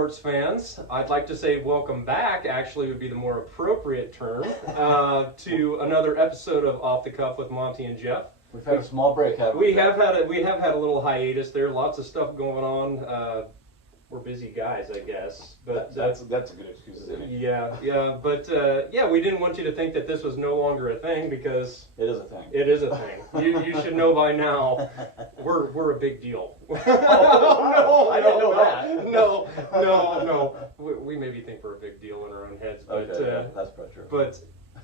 sports fans. I'd like to say welcome back, actually would be the more appropriate term, to another episode of Off the Cuff with Monte and Geoff. We've had a small break, haven't we? We have had a little hiatus there. Lots of stuff going on. We're busy guys, I guess. But that's a good excuse, isn't it? Yeah. But we didn't want you to think that this was no longer a thing, because it is a thing. It is a thing. You should know by now. We're a big deal. I didn't know that. No. We maybe think we're a big deal in our own heads, but okay, that's probably true. But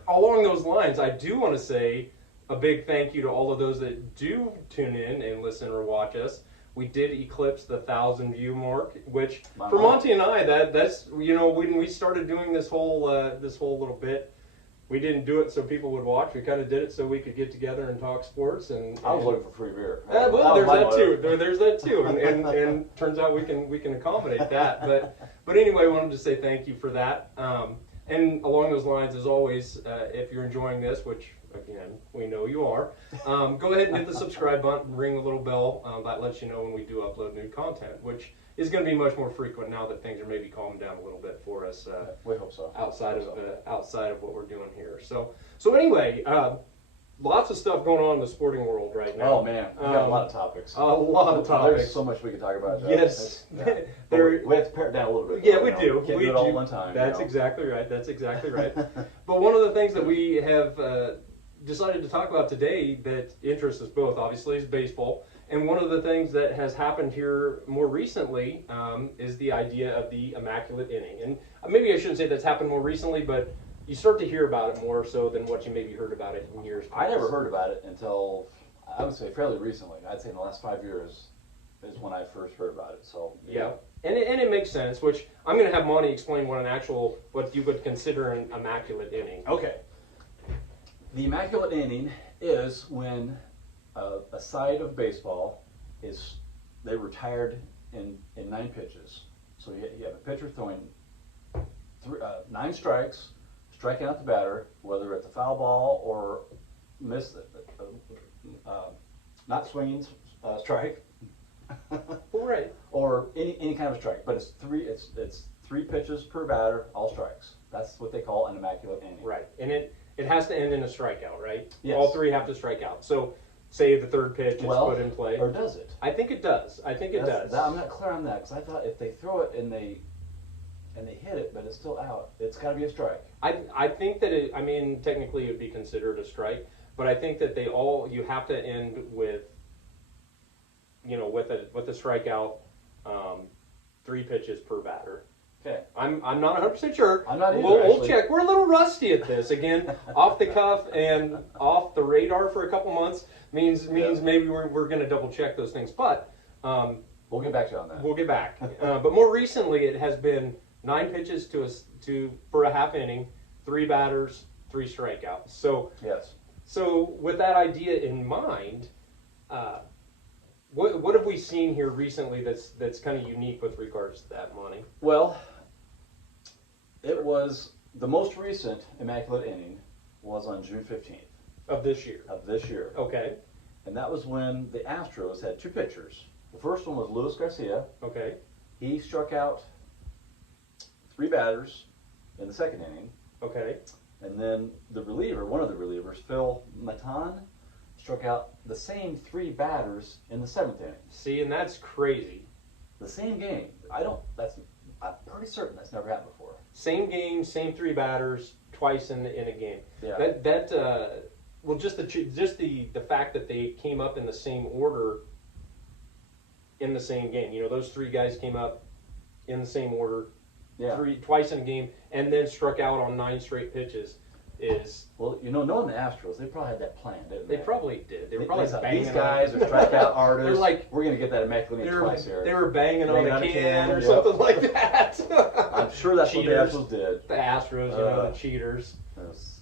along those lines, I do want to say a big thank you to all of those that do tune in and listen or watch us. We did eclipse the 1,000 view mark, which for Monte and I, that's when we started doing this whole little bit, we didn't do it so people would watch. We kind of did it so we could get together and talk sports. And I was looking for free beer. Well, there's that too. There's that too, and turns out we can accommodate that. But anyway, I wanted to say thank you for that. And along those lines, as always, if you're enjoying this, which again, we know you are, go ahead and hit the subscribe button, ring the little bell. That lets you know when we do upload new content, which is going to be much more frequent now that things are maybe calming down a little bit for us. We hope so. Outside of what we're doing here. So anyway, lots of stuff going on in the sporting world right now. Oh man, we got a lot of topics. A lot of topics. There's so much we could talk about. Joe. Yes. We have to pare it down a little bit. Yeah, we do. Can't do it all at one time. That's exactly right. But one of the things that we have decided to talk about today that interests us both, obviously, is baseball. And one of the things that has happened here more recently is the idea of the Immaculate Inning. And maybe I shouldn't say that's happened more recently, but you start to hear about it more so than what you maybe heard about it in years past. I never heard about it until, I would say, fairly recently. I'd say in the last 5 years is when I first heard about it. So yeah. And it makes sense, which I'm going to have Monty explain what you would consider an Immaculate Inning. Okay. The Immaculate Inning is when a side of baseball they retired in 9 pitches. So you have a pitcher throwing 9 strikes, striking out the batter, whether it's a foul ball or not swinging strike, Right, or any kind of strike. But it's 3 pitches per batter, all strikes. That's what they call an Immaculate Inning. right, and it has to end in a strikeout, right? Yes. All 3 have to strike out. So, say the 3rd pitch is put in play. Or does it? I think it does. I'm not clear on that, because I thought if they throw it and they hit it, but it's still out, it's got to be a strike. I think that technically it would be considered a strike, but I think that you have to end with, with a strikeout, 3 pitches per batter. Okay. I'm not 100% sure. I'm not either, we'll check. We're a little rusty at this. Again, off the cuff and off the radar for a couple months means maybe we're going to double check those things. But we'll get back to you on that. We'll get back. But more recently, it has been 9 pitches for a half inning, 3 batters, 3 strikeouts. So yes. So with that idea in mind, what have we seen here recently that's kind of unique with regards to that, Monty? Well, it was the most recent Immaculate Inning was on June 15th. Of this year. Okay. And that was when the Astros had 2 pitchers. The first one was Luis Garcia. Okay. He struck out 3 batters in the 2nd inning. Okay. And then one of the relievers, Phil Matan, struck out the same 3 batters in the 7th inning. See, and that's crazy. The same game. I'm pretty certain that's never happened before. Same game, same 3 batters, twice in a game. Yeah. Just the fact that they came up in the same order in the same game. Those 3 guys came up in the same order, twice in a game, and then struck out on 9 straight pitches. Well, knowing the Astros, they probably had that planned, didn't they? They probably did. They were probably banging. These guys are strikeout artists. They're like, we're going to get that Immaculate Inning twice here. They were banging on a can or something like that. I'm sure that's Cheaters. what the Astros did. The Astros, the cheaters. Those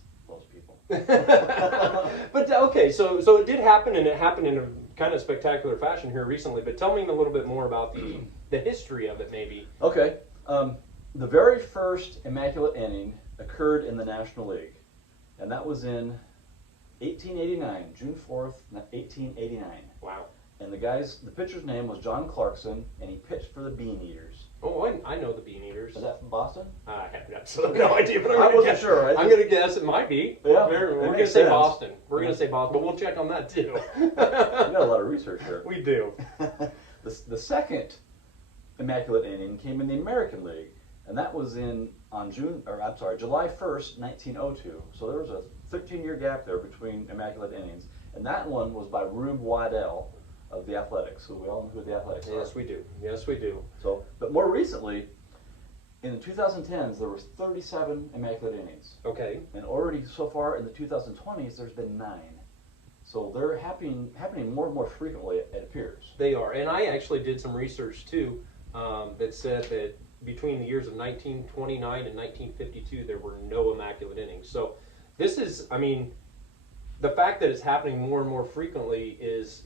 people. But okay, so it did happen, and it happened in a kind of spectacular fashion here recently. But tell me a little bit more about the history of it, maybe. Okay. The very first Immaculate Inning occurred in the National League, and that was in 1889, June 4th, 1889. Wow. And the pitcher's name was John Clarkson, and he pitched for the Bean Eaters. Oh, I know the Bean Eaters. Is that from Boston? I have absolutely no idea, but I wasn't sure. I'm going to guess it might be. Yeah, We're going to makes say sense. Boston. We're going to say Boston, but we'll check on that too. You got a lot of research here. We do. The second Immaculate Inning came in the American League, and that was on July 1st, 1902. So there was a 13-year gap there between Immaculate Innings, and that one was by Rube Waddell of the Athletics. So we all know who the Athletics are. Yes, we do. Yes, we do. So, but more recently, in the 2010s, there was 37 Immaculate Innings, Okay. and already so far in the 2020s, there's been 9. So they're happening more and more frequently, it appears. They are. And I actually did some research too that said that between the years of 1929 and 1952, there were no Immaculate Innings. So this is, I mean, the fact that it's happening more and more frequently is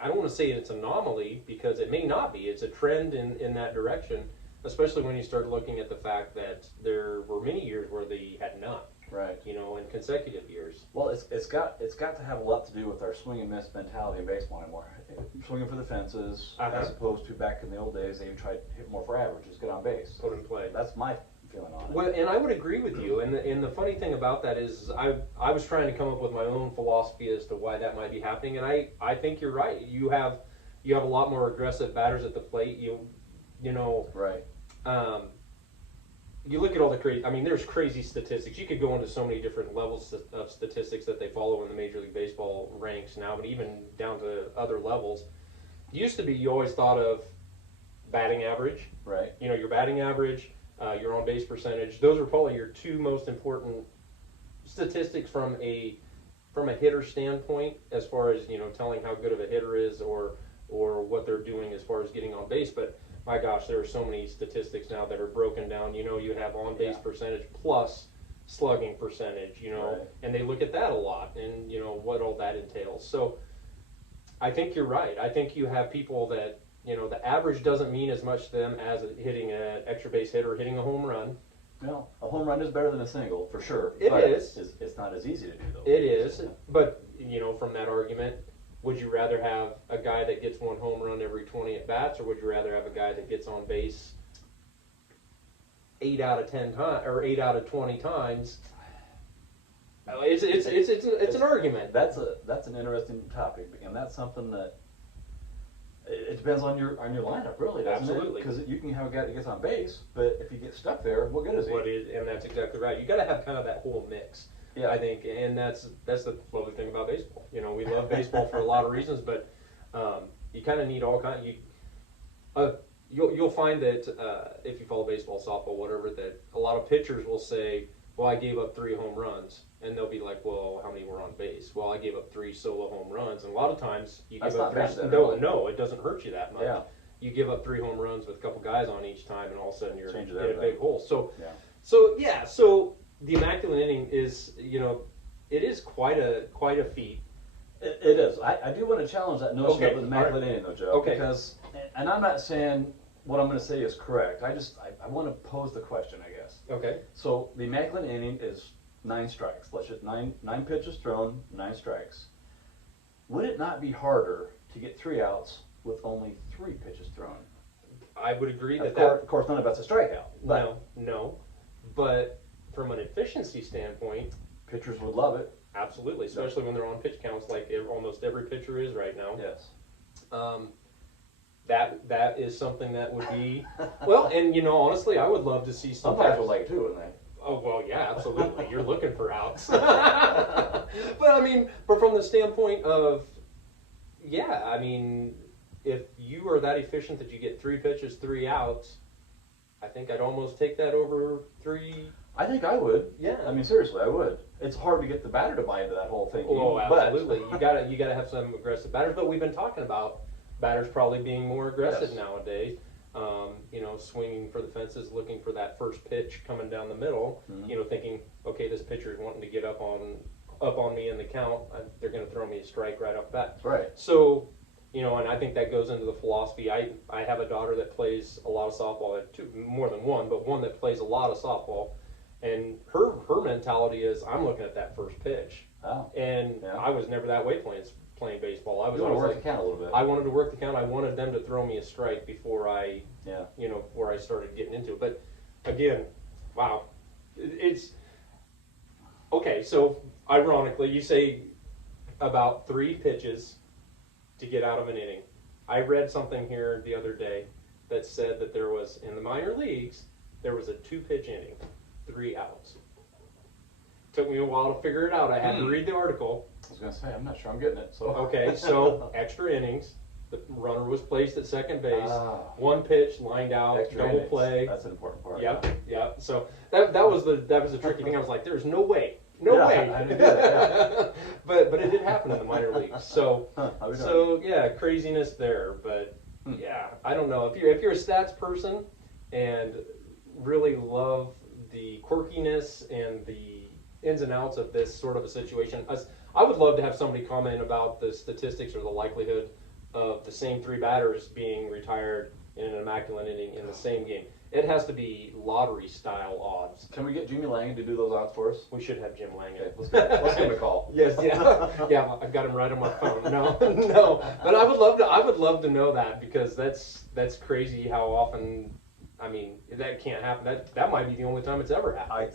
I don't want to say it's an anomaly, because it may not be. It's a trend in that direction, especially when you start looking at the fact that there were many years where they had none. Right. You know, in consecutive years. Well, it's got to have a lot to do with our swing and miss mentality in baseball anymore. Swinging for the fences, as opposed to back in the old days, they even tried to hit more for average, just get on base. Put in play. That's my feeling on it. Well, and I would agree with you. And the funny thing about that is, I was trying to come up with my own philosophy as to why that might be happening. And I think you're right. You have a lot more aggressive batters at the plate. You know. Right. You look at all the crazy. I mean, there's crazy statistics. You could go into so many different levels of statistics that they follow in the Major League Baseball ranks now, but even down to other levels. Used to be, you always thought of batting average. Right. You know, your batting average, your on base percentage. Those are probably your two most important statistics from a hitter standpoint, as far as, you know, telling how good of a hitter is or what they're doing as far as getting on base. But my gosh, there are so many statistics now that are broken down. You know, you have on base percentage plus slugging percentage, you know, Right. and they look at that a lot, and you know what all that entails. So I think you're right. I think you have people that, you know, the average doesn't mean as much to them as hitting an extra base hit or hitting a home run. Well, a home run is better than a single, for sure. It but is. It's not as easy to do, though. It is, but you know, from that argument, would you rather have a guy that gets one home run every 20 at bats, or would you rather have a guy that gets on base 8 out of 10 times or 8 out of 20 times? It's an argument. That's an interesting topic, and that's something that it depends on your lineup, really, doesn't Absolutely. Because you can have a guy that gets on base, but if he gets stuck there, what good is he? And that's exactly right. You got to have kind of that whole mix. Yeah. I think, and that's the lovely thing about baseball. You know, we love baseball for a lot of reasons, but you kind of need all kind. You'll find that if you follow baseball, softball, whatever, that a lot of pitchers will say, "Well, I gave up 3 home runs," and they'll be like, "Well, how many were on base?" "Well, I gave up 3 solo home runs," and a lot of times you That's give up not 3. bad, then, No, it doesn't hurt you that much. Yeah. You give up 3 home runs with a couple guys on each time, and all of a sudden you're Changes in a everything. big hole. So. Yeah. So the Immaculate Inning is, you know, it is quite a feat. It is. I do want to challenge that notion Okay, of the Immaculate Inning, though, Joe. Okay. Because, and I'm not saying what I'm going to say is correct. I want to pose the question, I guess. Okay. So the Immaculate Inning is 9 strikes. Let's just nine pitches thrown, 9 strikes. Would it not be harder to get 3 outs with only 3 pitches thrown? I would agree Of course, none of that's a strikeout. But No. But from an efficiency standpoint, pitchers would love it. absolutely, especially when they're on pitch counts like almost every pitcher is right now. Yes. That is something that would be well, and you know, honestly, I would love to see some. Sometimes would like it too, wouldn't they? Oh, well, yeah, absolutely. You're looking for outs. But I mean, but from the standpoint of, yeah, I mean, if you are that efficient that you get 3 pitches, 3 outs, I think I'd almost take that over 3. I think I would. Yeah. I mean, seriously, I would. It's hard to get the batter to buy into that whole thing. Oh, but- absolutely. You gotta have some aggressive batters, but we've been talking about batters probably being more aggressive Yes. nowadays. You know, swinging for the fences, looking for that first pitch coming down the middle. Mhm. You know, thinking, okay, this pitcher is wanting to get up on me in the count. They're going to throw me a strike right off the bat. Right. So, you know, and I think that goes into the philosophy. I have a daughter that plays a lot of softball, more than one, but one that plays a lot of softball. And her mentality is, I'm looking at that first pitch. Oh. And Yeah. I was never that way playing baseball. I was You want to always work the count a little bit. I wanted to work the count. I wanted them to throw me a strike before I, Yeah. before I started getting into it. But again, wow, it's okay. So ironically, you say about 3 pitches to get out of an inning. I read something here the other day that said that there was, in the minor leagues, there was a 2-pitch inning, 3 outs. Took me a while to figure it out. I had to read the article. I was going to say, I'm not sure I'm getting it. So Okay, so extra innings. The runner was placed at second base. Ah. 1 pitch, lined out, Extra double innings. play. That's an important part. Yep, yep. So that was the tricky thing. I was like, there's no way. No Yeah, way. I didn't do that, but it did happen in the minor leagues. So How we doing? so yeah, craziness there. But yeah, I don't know. If you're a stats person and really love the quirkiness and the ins and outs of this sort of a situation, I would love to have somebody comment about the statistics or the likelihood of the same 3 batters being retired in an immaculate inning in the same game. It has to be lottery style odds. Can we get Jimmy Lange to do those odds for us? We should have Jim Lang. Okay, let's give him a call. Yes, yeah, yeah. I've got him right on my phone. No, no. But I would love to know that, because that's crazy how often. I mean, that can't happen. That might be the only time it's ever happened.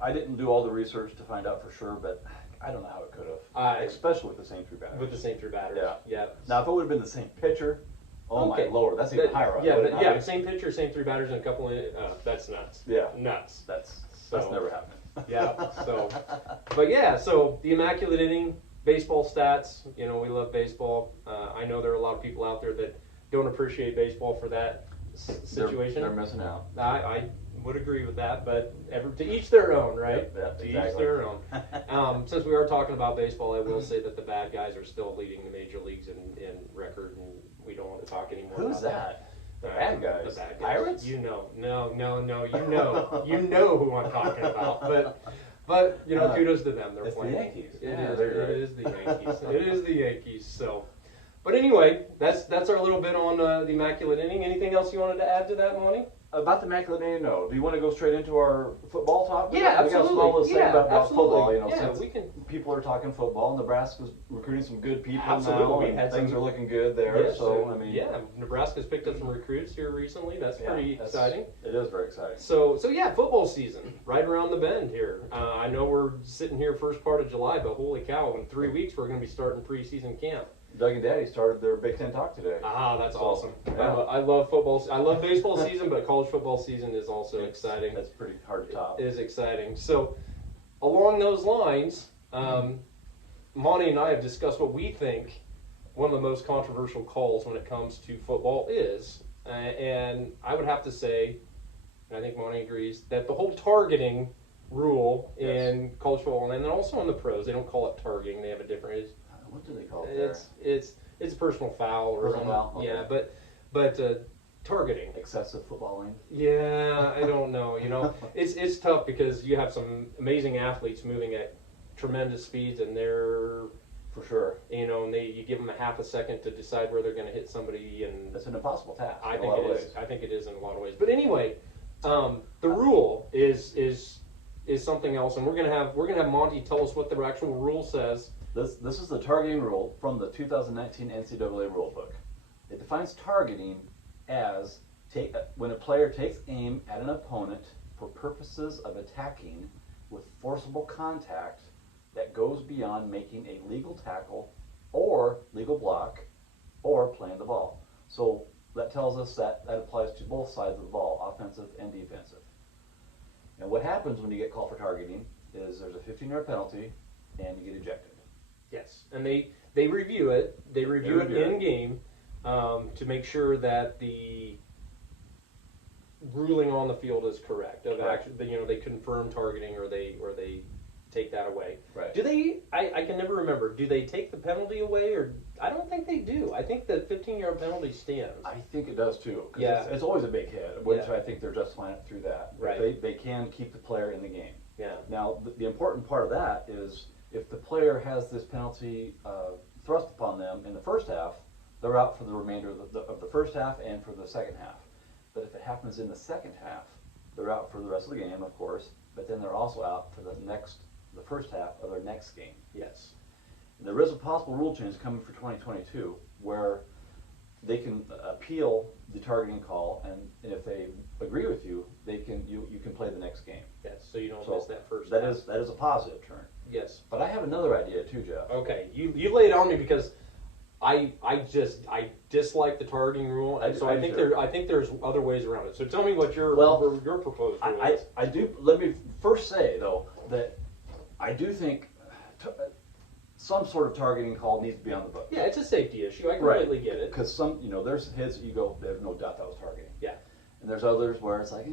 I didn't do all the research to find out for sure, but I don't know how it could have. Especially with the same 3 batters. With the same 3 batters. Yeah. Yeah. Now, if it would have been the same pitcher, oh Okay. my lord, that's even higher up. Yeah, wouldn't but it? yeah, same pitcher, same 3 batters, and a couple of. That's nuts. Yeah. Nuts. That's So- never happened. Yeah. So, but yeah. So the immaculate inning, baseball stats. We love baseball. I know there are a lot of people out there that don't appreciate baseball for that situation. They're missing out. I would agree with that, but to each their own, right? Yep, to exactly. each their own. Since we are talking about baseball, I will say that the bad guys are still leading the major leagues in record, and we don't want to talk anymore. Who's about that? The bad guys. The bad guys. Pirates? No. You know who I'm talking about. But kudos to them. They're It's the playing. Yankees. It Yeah, is. they're It right. is the Yankees. It is the Yankees. So. But anyway, that's our little bit on the Immaculate Inning. Anything else you wanted to add to that, Monty? About the Immaculate Inning, no. Do you want to go straight into our football talk? Yeah, We got a small little absolutely. segment Yeah, about football. absolutely. Yeah, Since we can. people are talking football. Nebraska's recruiting some good people Absolutely. now, We and had things some- are looking good there. Yes, so and, I mean, yeah, Nebraska's picked up some recruits here recently. That's yeah, pretty exciting. It is very exciting. So yeah, football season right around the bend here. I know we're sitting here first part of July, but holy cow! In 3 weeks we're going to be starting preseason camp. Doug and Daddy started their Big Ten talk today. Ah, that's So, awesome. yeah. I love football. I love baseball season, but college football season is also exciting. That's pretty hard to top. It is exciting. So, along those lines, Monty and I have discussed what we think one of the most controversial calls when it comes to football is, and I would have to say, and I think Monty agrees, that the whole targeting rule in college football, and then also in the pros, they don't call it targeting; they have a different. What do they call it there? It's a personal foul or Personal foul? Okay. Yeah, but targeting. Excessive footballing. Yeah, I don't know. It's tough because you have some amazing athletes moving at tremendous speeds, and they're For sure. and you give them a half a second to decide where they're going to hit somebody, and That's an impossible task. I in a think lot it of is. ways. I think it is in a lot of ways. But anyway, the rule is something else, and we're gonna have Monty tell us what the actual rule says. This is the targeting rule from the 2019 NCAA rulebook. It defines targeting as when a player takes aim at an opponent for purposes of attacking with forcible contact that goes beyond making a legal tackle or legal block or playing the ball. So that tells us that applies to both sides of the ball, offensive and defensive. And what happens when you get called for targeting is there's a 15-yard penalty and you get ejected. Yes, and they review it. They review it review it. in game to make sure that the ruling on the field is correct. Of Right. actually, they confirm targeting or they take that away. Right. Do they? I can never remember. Do they take the penalty away, or I don't think they do. I think the 15-yard penalty stands. I think it does too. 'Cause Yeah. it's always a big hit, which Yeah. I think they're justifying it through that. But Right. They can keep the player in the game. Yeah. Now, the important part of that is if the player has this penalty thrust upon them in the first half, they're out for the remainder of the first half and for the second half. But if it happens in the second half, they're out for the rest of the game, of course, but then they're also out for the first half of their next game. Yes. There is a possible rule change coming for 2022 where they can appeal the targeting call, and if they agree with you, you can play the next game. Yes. So you don't miss that first. That half. is a positive turn. Yes. But I have another idea too, Jeff. Okay. You laid it on me because I dislike the targeting rule, and so I think there's other ways around it. So tell me what your proposed rule is. I do. Let me first say though that I do think some sort of targeting call needs to be on the book. Yeah, it's a safety issue. I completely get it. Because there's hits that you go, there's no doubt that was targeting. Yeah. And there's others where it's like,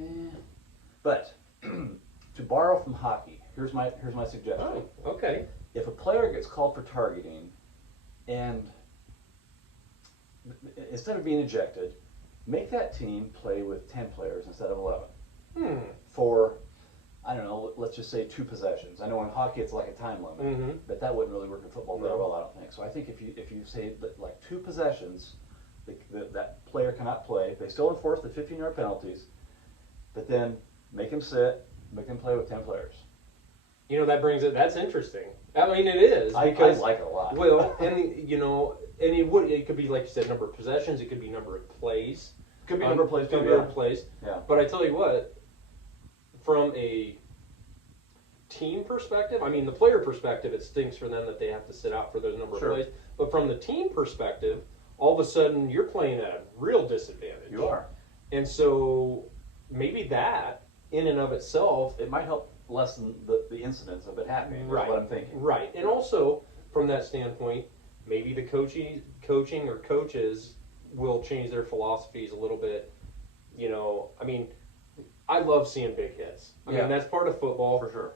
But to borrow from hockey, here's my suggestion. Oh, okay. If a player gets called for targeting, and instead of being ejected, make that team play with 10 players instead of 11 for, I don't know, let's just say 2 possessions. I know in hockey it's like a time limit, but that wouldn't really work in football very well, I don't think. So I think if you say that like 2 possessions, that player cannot play. They still enforce the 15-yard penalties, but then make him sit, make him play with 10 players. You know, that's interesting. I mean, it is. I like it a lot. Well, and it could be, like you said, number of possessions. It could be number of plays. Could be number of plays too. Number of plays. Yeah. But I tell you what, from a team perspective, I mean, the player perspective, it stinks for them that they have to sit out for those number of plays. But from the team perspective, all of a sudden you're playing at a real disadvantage. You are. And so maybe that, in and of itself, it might help lessen the incidence of it happening. Right. Is what I'm thinking. Right. And also, from that standpoint, maybe the coaching or coaches will change their philosophies a little bit. You know, I mean, I love seeing big hits. I mean, that's part of football. For sure.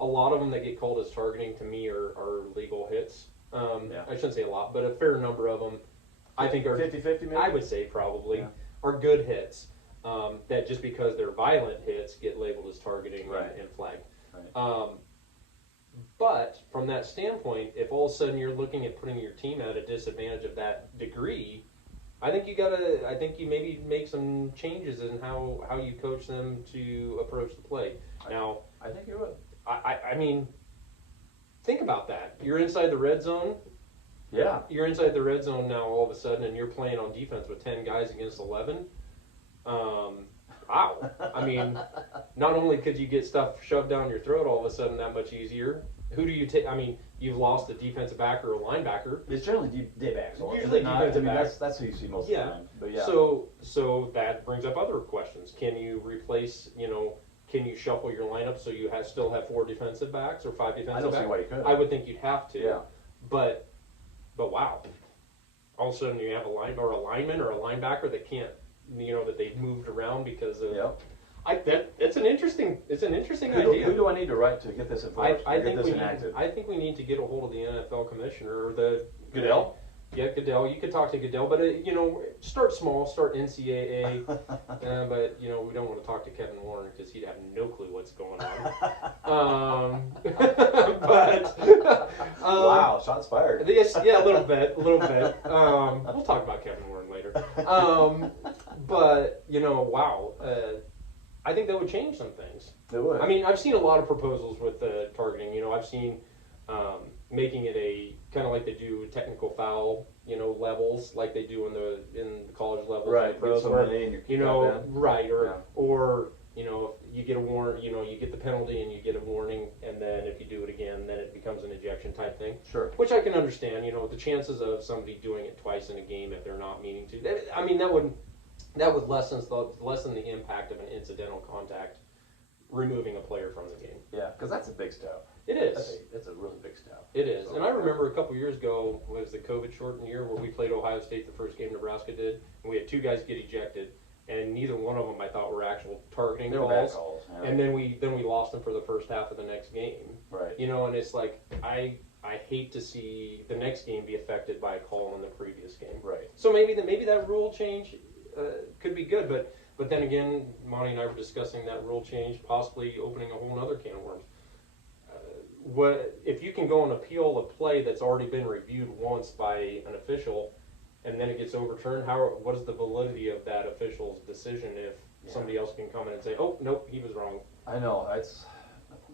A lot of them that get called as targeting to me are legal hits. I shouldn't say a lot, but a fair number of them, I think are 50-50 maybe? I would say probably are good hits. That just because they're violent hits get labeled as targeting and flagged. Right. But from that standpoint, if all of a sudden you're looking at putting your team at a disadvantage of that degree, I think you maybe make some changes in how you coach them to approach the play. Now, I think you would. I mean, think about that. You're inside the red zone. Yeah. You're inside the red zone now all of a sudden, and you're playing on defense with 10 guys against 11. Wow. I mean, not only could you get stuff shoved down your throat all of a sudden that much easier, who do you take? I mean, you've lost a defensive back or a linebacker. It's generally D-backs. Usually defensive backs. That's who you see most of the time. But yeah. So that brings up other questions. Can you replace, can you shuffle your lineup so you still have 4 defensive backs or 5 defensive backs? I don't see why you could. I would think you'd have to. Yeah. But wow. All of a sudden you have a lineman or a linebacker that can't, that they've moved around because of. Yep. It's an interesting idea. Who do I need to write to get this enforced? I think we need to get a hold of the NFL commissioner or the Goodell. Yeah, Goodell. You could talk to Goodell, but start small, start NCAA. But we don't want to talk to Kevin Warren because he'd have no clue what's going on. Wow, shots fired. Yeah, a little bit. We'll talk about Kevin Warren later. But wow. I think that would change some things. It would. I mean, I've seen a lot of proposals with targeting. I've seen making it a kind of like they do technical foul, levels like they do in the college levels. Right. Pros, right. Or if you get a warning, you get the penalty and you get a warning, and then if you do it again, then it becomes an ejection type thing. Sure. Which I can understand. The chances of somebody doing it twice in a game if they're not meaning to. That would lessen the impact of an incidental contact, removing a player from the game. Yeah, because that's a big step. It is. That's a really big step. It is. And I remember a couple years ago was the COVID shortened year where we played Ohio State the first game Nebraska did, and we had 2 guys get ejected, and neither one of them I thought were actual targeting They were calls. bad calls. Yeah. And then we lost them for the first half of the next game. Right. And it's like I hate to see the next game be affected by a call in the previous game. Right. So maybe that rule change could be good, but then again, Monty and I were discussing that rule change, possibly opening a whole other can of worms. What if you can go and appeal a play that's already been reviewed once by an official, and then it gets overturned? What is the validity of that official's decision if somebody else can come in and say, oh, nope, he was wrong. I know.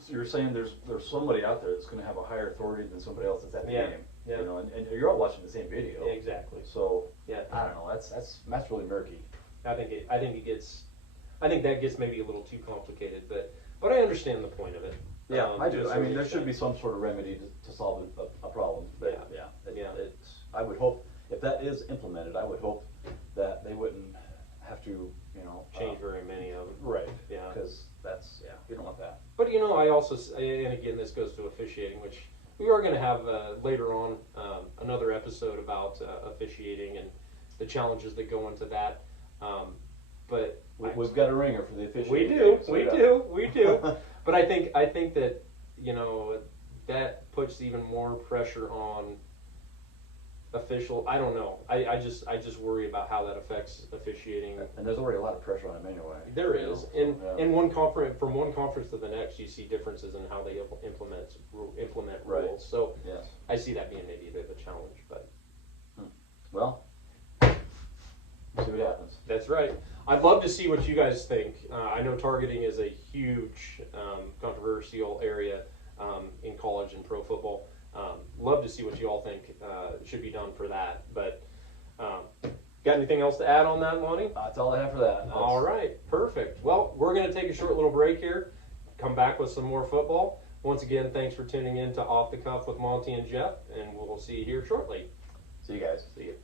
So you're saying there's somebody out there that's going to have a higher authority than somebody else that's at the Yeah, game. yeah. You know, and you're all watching the same video. Exactly. So Yeah. I don't know. That's really murky. I think that gets maybe a little too complicated, but I understand the point of it. Yeah, I do. to a I mean, certain there should be extent. some sort of remedy to solve a problem. But Yeah. I would hope if that is implemented, I would hope that they wouldn't have to, you know, Change very many of them. right. Yeah. Because you don't want that. But I also, and again, this goes to officiating, which we are going to have later on another episode about officiating and the challenges that go into that. But We've got a ringer for the officiating. we do. But I think that that puts even more pressure on official. I don't know. I just worry about how that affects officiating. And there's already a lot of pressure on them anyway. There is, in one conference, from one conference to the next, you see differences in how they implement Right. rules. So Yes. I see that being maybe a bit of a challenge, but Well, we'll see what happens. that's right. I'd love to see what you guys think. I know targeting is a huge controversial area in college and pro football. Love to see what you all think should be done for that. But got anything else to add on that, Monty? That's all I have for that. All right, perfect. Well, we're going to take a short little break here, come back with some more football. Once again, thanks for tuning in to Off the Cuff with Monte and Geoff, and we'll see you here shortly. See you guys. See you.